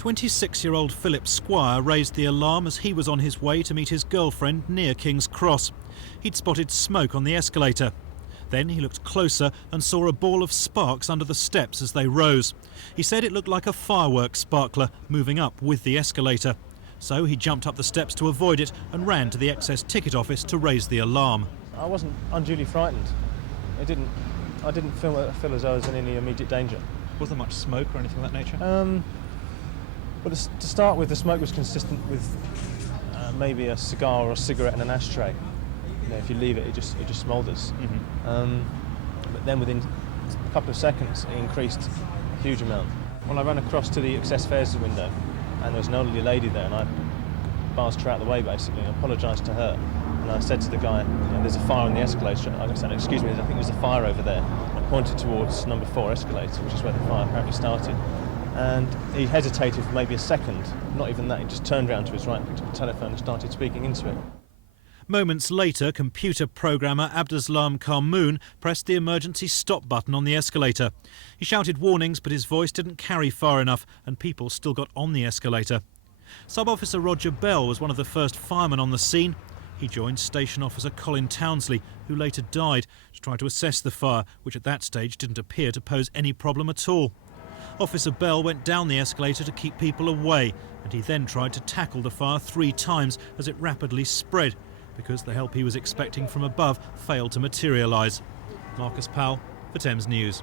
26-year-old Philip Squire raised the alarm as he was on his way to meet his girlfriend near King's Cross. He'd spotted smoke on the escalator. Then he looked closer and saw a ball of sparks under the steps as they rose. He said it looked like a fireworks sparkler moving up with the escalator. So he jumped up the steps to avoid it and ran to the excess ticket office to raise the alarm. I wasn't unduly frightened. I didn't feel as though I was in any immediate danger. Was there much smoke or anything of that nature? Well, to start with, the smoke was consistent with maybe a cigar or a cigarette in an ashtray. You know, if you leave it, it just smoulders. Mm-hmm. But then within a couple of seconds, it increased a huge amount. When I ran across to the excess fares window, and there was an elderly lady there, and I barged her out of the way basically, and apologised to her. And I said to the guy, you know, there's a fire on the escalator. I said, excuse me, I think there's a fire over there. I pointed towards number 4 escalator, which is where the fire apparently started. And he hesitated for maybe a second. Not even that, he just turned round to his right, picked up the telephone and started speaking into it. Moments later, computer programmer Abdeslam Karmoun pressed the emergency stop button on the escalator. He shouted warnings, but his voice didn't carry far enough and people still got on the escalator. Sub-Officer Roger Bell was one of the first firemen on the scene. He joined Station Officer Colin Townsley, who later died, to try to assess the fire, which at that stage didn't appear to pose any problem at all. Officer Bell went down the escalator to keep people away, and he then tried to tackle the fire 3 times as it rapidly spread, because the help he was expecting from above failed to materialise. Marcus Powell for Thames News.